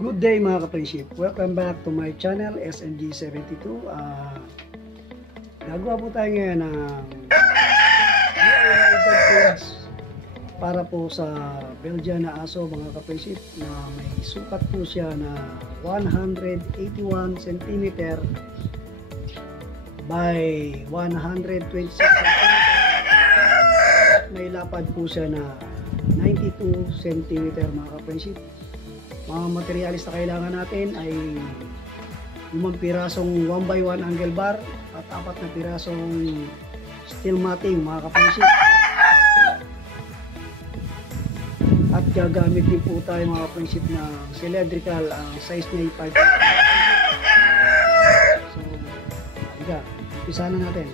Good day mga ka-friendship. Welcome back to my channel SNG72. Gagawa po tayo ngayon ng Belgian Dog Cage para po sa Belgian na aso mga ka-friendship, na may sukat po siya na 181 cm by 126 cm. May lapad po siya na 92 cm mga ka-friendship. Mga materialis na kailangan natin ay 5 pirasong 1x1 angle bar at 4 na pirasong steel matting mga ka-friendship. At gagamit din po tayo mga ka-friendship ng cylindrical, ang size niya ay 5. So, umpisa na natin.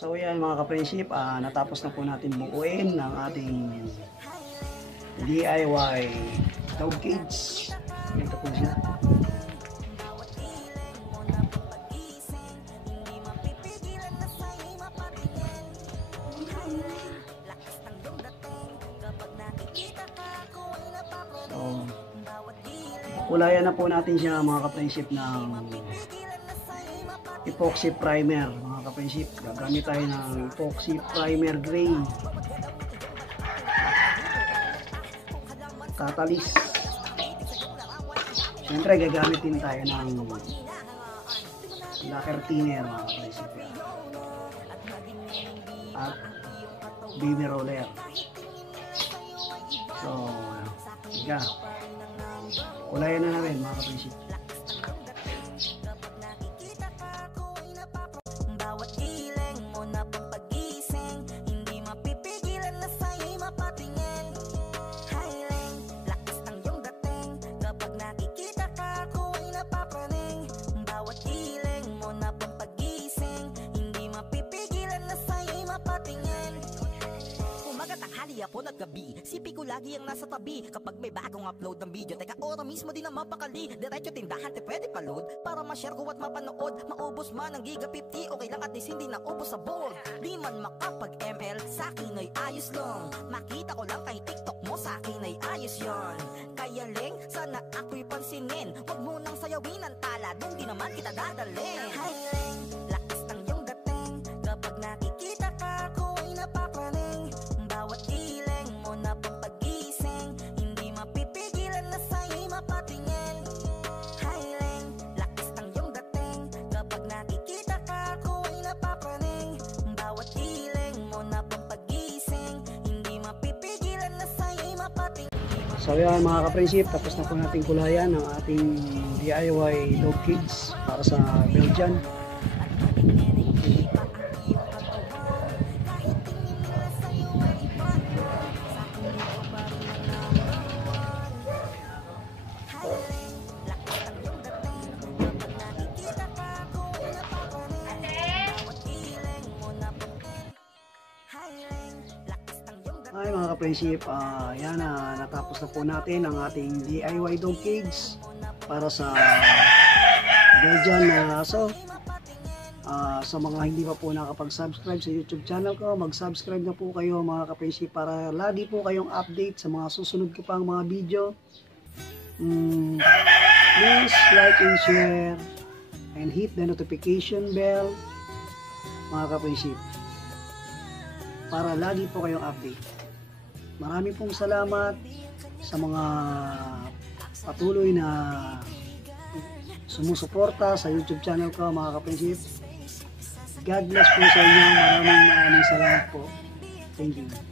So yan mga ka-friendship, natapos na po natin buuin ng ating DIY dog cage. Ito po siya. So, kulayan na po natin siya mga ka-friendship ng epoxy primer. Mga ka-friendship, gagamit tayo ng epoxy primer gray, catalyst. Siyempre gagamit din tayo ng lacquer thinner mga ka-friendship, at baby roller. So, higa. Kulayan na natin mga ka-friendship. Hapon at gabi, sipi ko lagi ang nasa tabi. Kapag may bagong upload ng video, teka ora mismo din ang mapakali. Diretso tindahan, te pwede pa-load para ma-share ko at mapanood. Maubos man ang giga 50, okay lang at least hindi na ubos sa board. Di man makapag ML, sa'kin ay ayos lang. Makita ko lang kay TikTok mo, sa'kin ay ayos yon. Kaya leng, sana ako'y pansinin. Huwag mo nang sayawin ang tala, dun di naman kita dadalhin. Hi leng, lakas ng iyong dating. Kapag nakikita ka, ako ay napapraning. Bawat ileng mo na pampagising, hindi mapipigilan na sa'yo'y mapatingin. Highling, lakas ng iyong dating. Kapag nakikita ka, ako ay napapraning. Bawat ileng mo na pampagising, hindi mapipigilan na sa'yo'y mapatingin. So yan mga ka-friendship, tapos na po natin kulayan ng ating DIY dog cage para sa Belgian. Hi mga ka-friendship, yan natapos na po natin ang ating DIY dog cage para sa Belgian na aso. Sa mga hindi pa po nakapag-subscribe sa YouTube channel ko, mag-subscribe na po kayo mga ka-friendship para lagi po kayong update sa mga susunod ko pang mga video. Please like and share and hit the notification bell mga ka-friendship para lagi po kayong update. Marami pong salamat sa mga patuloy na sumusuporta sa YouTube channel ko mga ka-friendship. God bless po sa inyo. Maraming salamat po. Thank you.